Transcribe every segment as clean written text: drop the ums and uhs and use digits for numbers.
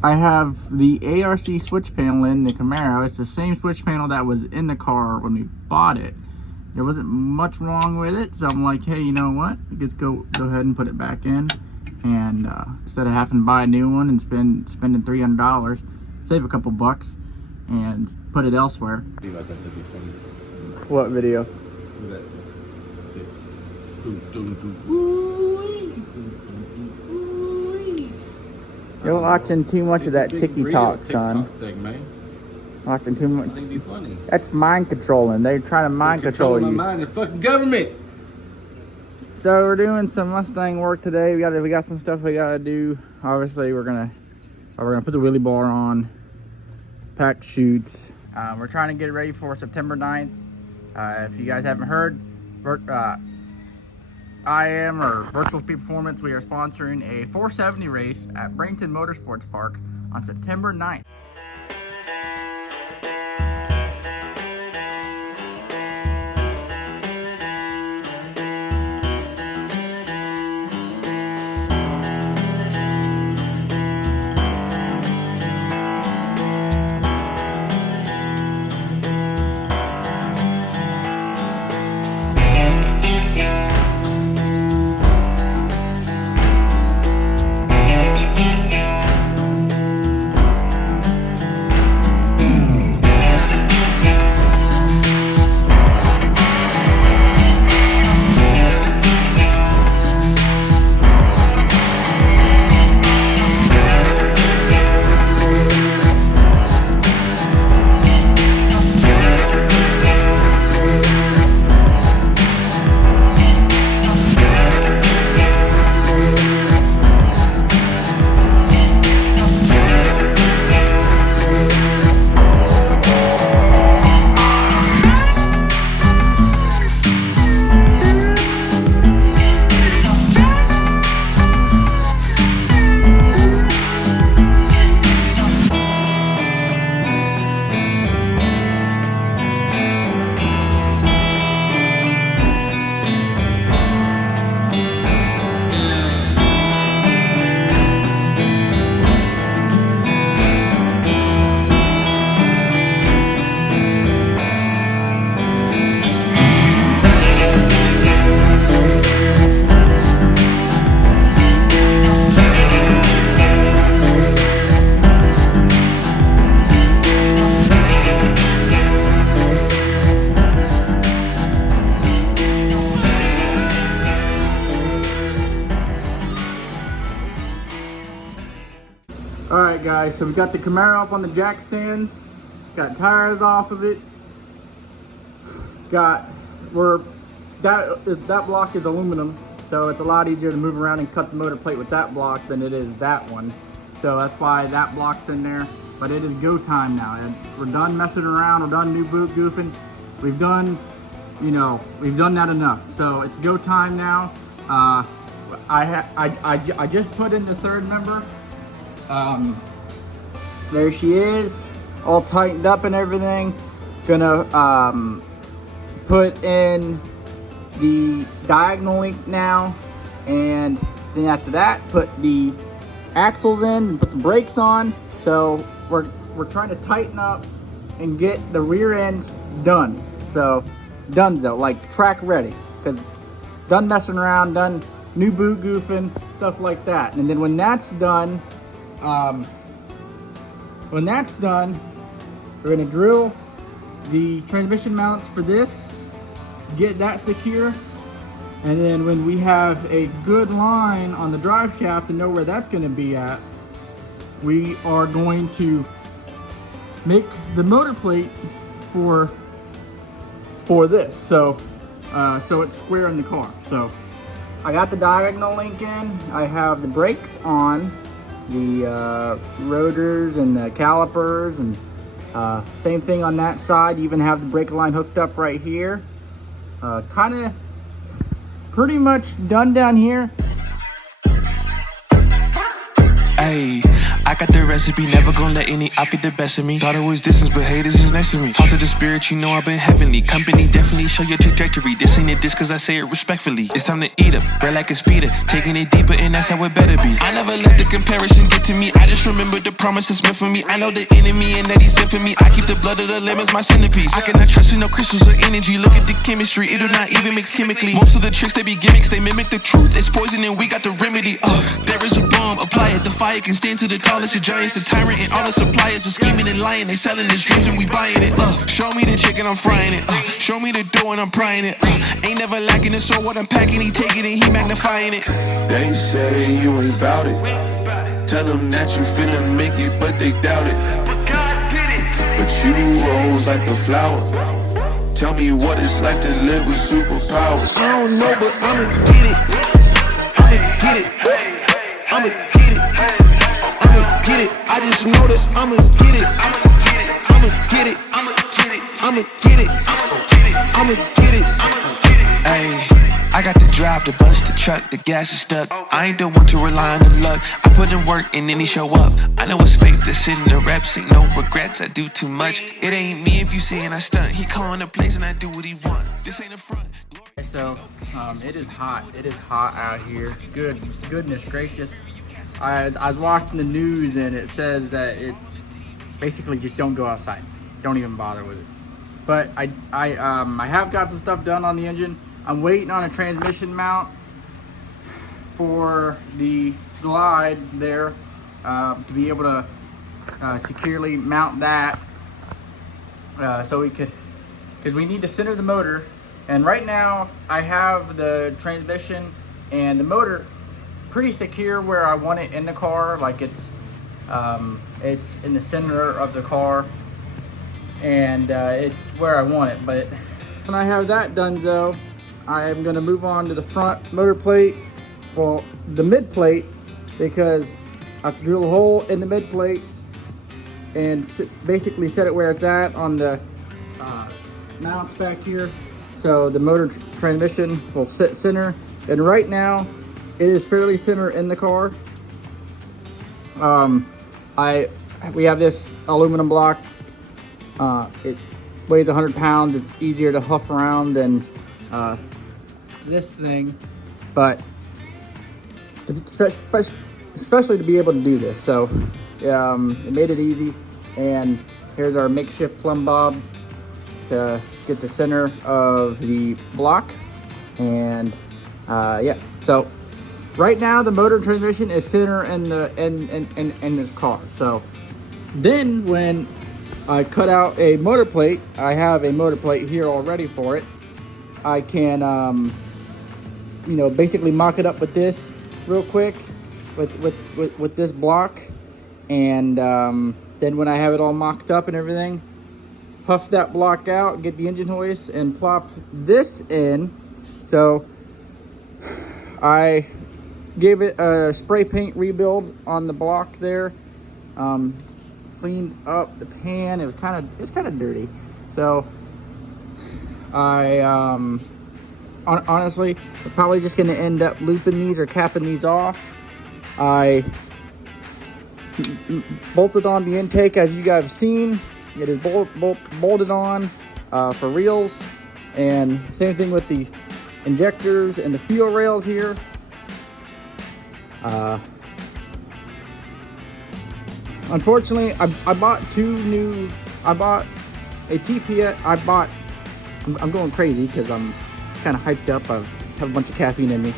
I have the ARC switch panel in the Camaro. It's the same switch panel that was in the car when we bought it. There wasn't much wrong with it, so I'm like, hey, you know what? Let's go ahead and put it back in. And instead of having to buy a new one and spending $300, save a couple bucks and put it elsewhere. What video? You're watching too much of that TikTok, son. Watching too much. That's mind controlling. They're trying to mind control you. My mind, the fucking government. So we're doing some Mustang work today. We got some stuff we gotta do. Obviously, we're gonna put the wheelie bar on, pack chutes. We're trying to get ready for September 9th. If you guys haven't heard, IM or Virtual Speed Performance, we are sponsoring a 470 race at Bradenton Motorsports Park on September 9th. Alright guys, so we got the Camaro up on the jack stands, got tires off of it, that block is aluminum, so it's a lot easier to move around and cut the motor plate with that block than it is that one. So that's why that block's in there, but it is go time now. And we're done messing around, we're done new boot goofing. We've done that enough. So it's go time now. I just put in the third member. There she is, all tightened up and everything. Gonna put in the diagonal link now, and then after that put the axles in and put the brakes on. So we're trying to tighten up and get the rear end done. So donezo, like track ready, because done messing around, done new boot goofing, stuff like that. And then when that's done, we're gonna drill the transmission mounts for this, get that secure, and then when we have a good line on the drive shaft to know where that's going to be at, we are going to make the motor plate for this, so it's square in the car. So I got the diagonal link in, I have the brakes on, the rotors and the calipers, and same thing on that side. You even have the brake line hooked up right here. Kind of pretty much done down here. Hey, I got the recipe, never gonna let any op get the best of me. Thought it was distance, but haters is next to me. Talk to the spirit, you know I've been heavenly. Company definitely show your trajectory. This ain't a diss cause I say it respectfully. It's time to eat up, bread like a speeder. Taking it deeper and that's how it better be. I never let the comparison get to me. I just remember the promise that's meant for me. I know the enemy and that he sent for me. I keep the blood of the lemons my centerpiece. I cannot trust in no crystals or energy. Look at the chemistry, it do not even mix chemically. Most of the tricks they be gimmicks, they mimic the truth. It's poison and we got the remedy. There is a bomb, apply it. The fire can stand to the tallest of giants. The tyrant and all the suppliers are scheming and lying. They selling his dreams and we buying it. Show me the chicken, I'm frying it. Show me the dough and I'm prying it. Ain't never lacking it, so what I'm packing, he taking it, he magnifying it. They say you ain't bout it. Tell them that you finna make it, but they doubt it. But you rose like the flower. Tell me what it's like to live with superpowers. I don't know, but I'ma get it. I'ma get it. I'ma get it. I'ma get it. I just know that I'ma get it. I'ma get it. I'ma get it. I'ma get it. I'ma get it. Ayy, I got to drive to bust the truck, the gas is stuck. I ain't the one to rely on the luck. I put in work and then he show up. I know it's fake, this shit in the reps. Ain't no regrets, I do too much. It ain't me if you saying I stunt. He calling the place and I do what he want. This ain't a front. So, it is hot. It is hot out here. Goodness gracious. I was watching the news and it says that it's basically just don't go outside. Don't even bother with it. But I have got some stuff done on the engine. I'm waiting on a transmission mount for the glide there to be able to securely mount that so we could, because we need to center the motor. And right now I have the transmission and the motor pretty secure where I want it in the car. Like it's in the center of the car and it's where I want it. But when I have that done though, I am going to move on to the front motor plate, well, the mid plate, because I have to drill a hole in the mid plate and basically set it where it's at on the mounts back here. So the motor transmission will sit center. And right now, it is fairly center in the car. We have this aluminum block. It weighs 100 pounds. It's easier to huff around than this thing, but especially to be able to do this. So it made it easy. And here's our makeshift plumb bob to get the center of the block. And yeah, so right now the motor transmission is center in the in this car. So then when I cut out a motor plate, I have a motor plate here already for it. I can you know, basically mock it up with this real quick with this block, and then when I have it all mocked up and everything, puff that block out, get the engine hoist and plop this in. So I gave it a spray paint rebuild on the block there, cleaned up the pan. It was kind of dirty, so I honestly, I'm probably just going to end up looping these or capping these off. I bolted on the intake, as you guys have seen. It is bolted on for reals, and same thing with the injectors and the fuel rails here. Unfortunately, I bought I bought a TPS. I'm going crazy because I'm kind of hyped up. I have a bunch of caffeine in me.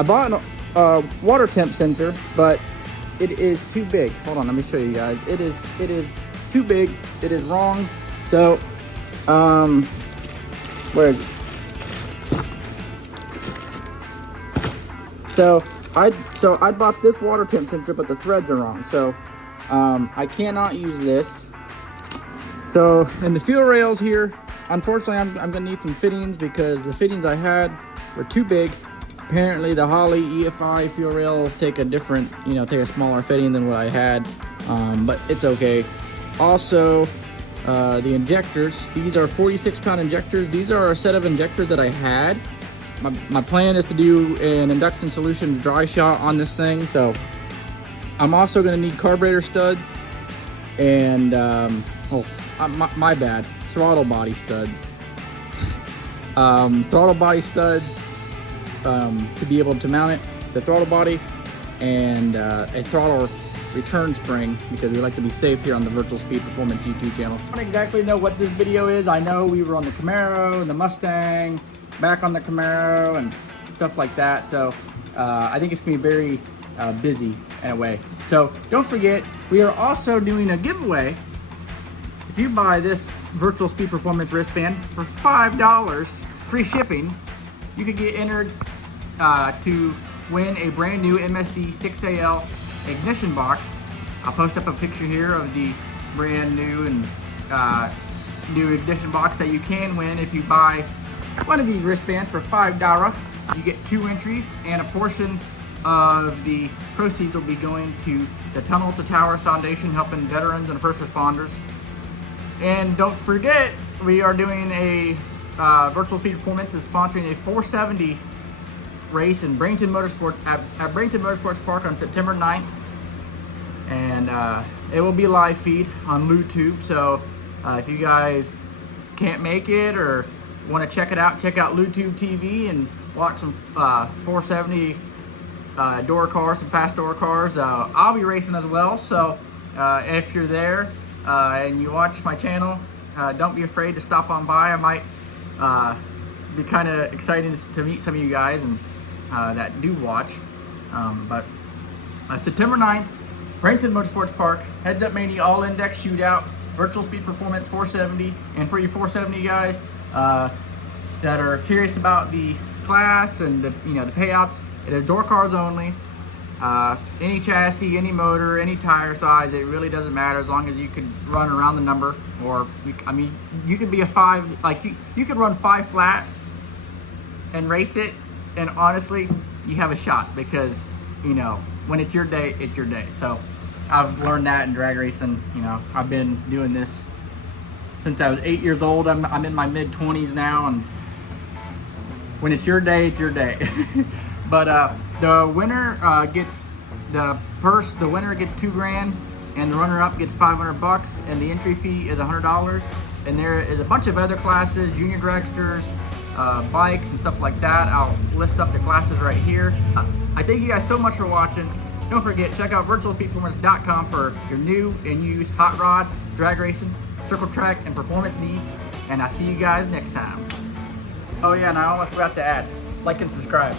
I bought a water temp sensor, but it is too big. Hold on, let me show you guys. It is too big. It is wrong. So where is it? So I bought this water temp sensor, but the threads are wrong. So I cannot use this. So, and the fuel rails here, unfortunately, I'm gonna need some fittings because the fittings I had were too big. Apparently, the Holley EFI fuel rails take a smaller fitting than what I had, but it's okay. Also, the injectors, these are 46-pound injectors. These are a set of injectors that I had. My plan is to do an induction solution dry shot on this thing, so I'm also going to need carburetor studs and my bad, throttle body studs. Throttle body studs to be able to mount it, the throttle body, and a throttle return spring, because we like to be safe here on the Virtual Speed Performance YouTube channel. I don't exactly know what this video is. I know we were on the Camaro and the Mustang, back on the Camaro and stuff like that. So I think it's going to be very busy in a way. So don't forget, we are also doing a giveaway. If you buy this Virtual Speed Performance wristband for $5, free shipping, you could get entered to win a brand new MSD 6AL ignition box. I'll post up a picture here of the brand new and new ignition box that you can win if you buy one of these wristbands for $5. You get 2 entries, and a portion of the proceeds will be going to the Tunnel to Towers Foundation, helping veterans and first responders. And don't forget, we are doing a Virtual Speed Performance is sponsoring a 470 race in Bradenton Motorsports at Bradenton Motorsports Park on September 9th, and it will be live feed on YouTube. So if you guys can't make it or want to check it out, check out YouTube TV and watch some 470 door cars, some fast door cars. I'll be racing as well, so if you're there and you watch my channel, don't be afraid to stop on by. I might be kind of excited to meet some of you guys and that do watch. But September 9th, Bradenton Motorsports Park, Heads Up Mania All Index Shootout, Virtual Speed Performance 470. And for you 470 guys that are curious about the class and the payouts, it is door cars only. Any chassis, any motor, any tire size, it really doesn't matter as long as you can run around the number. Or you could be a 5, like you could run 5 flat and race it, and honestly you have a shot, because when it's your day, it's your day. So I've learned that in drag racing. I've been doing this since I was 8 years old. I'm in my mid-20s now, and when it's your day, it's your day. But the winner gets the purse. The winner gets $2,000, and the runner-up gets $500, and the entry fee is $100. And there is a bunch of other classes, junior dragsters, bikes and stuff like that. I'll list up the classes right here. I thank you guys so much for watching. Don't forget, check out virtualspeedperformance.com for your new and used hot rod, drag racing, circle track, and performance needs. And I'll see you guys next time. Oh yeah, and I almost forgot to add, like and subscribe.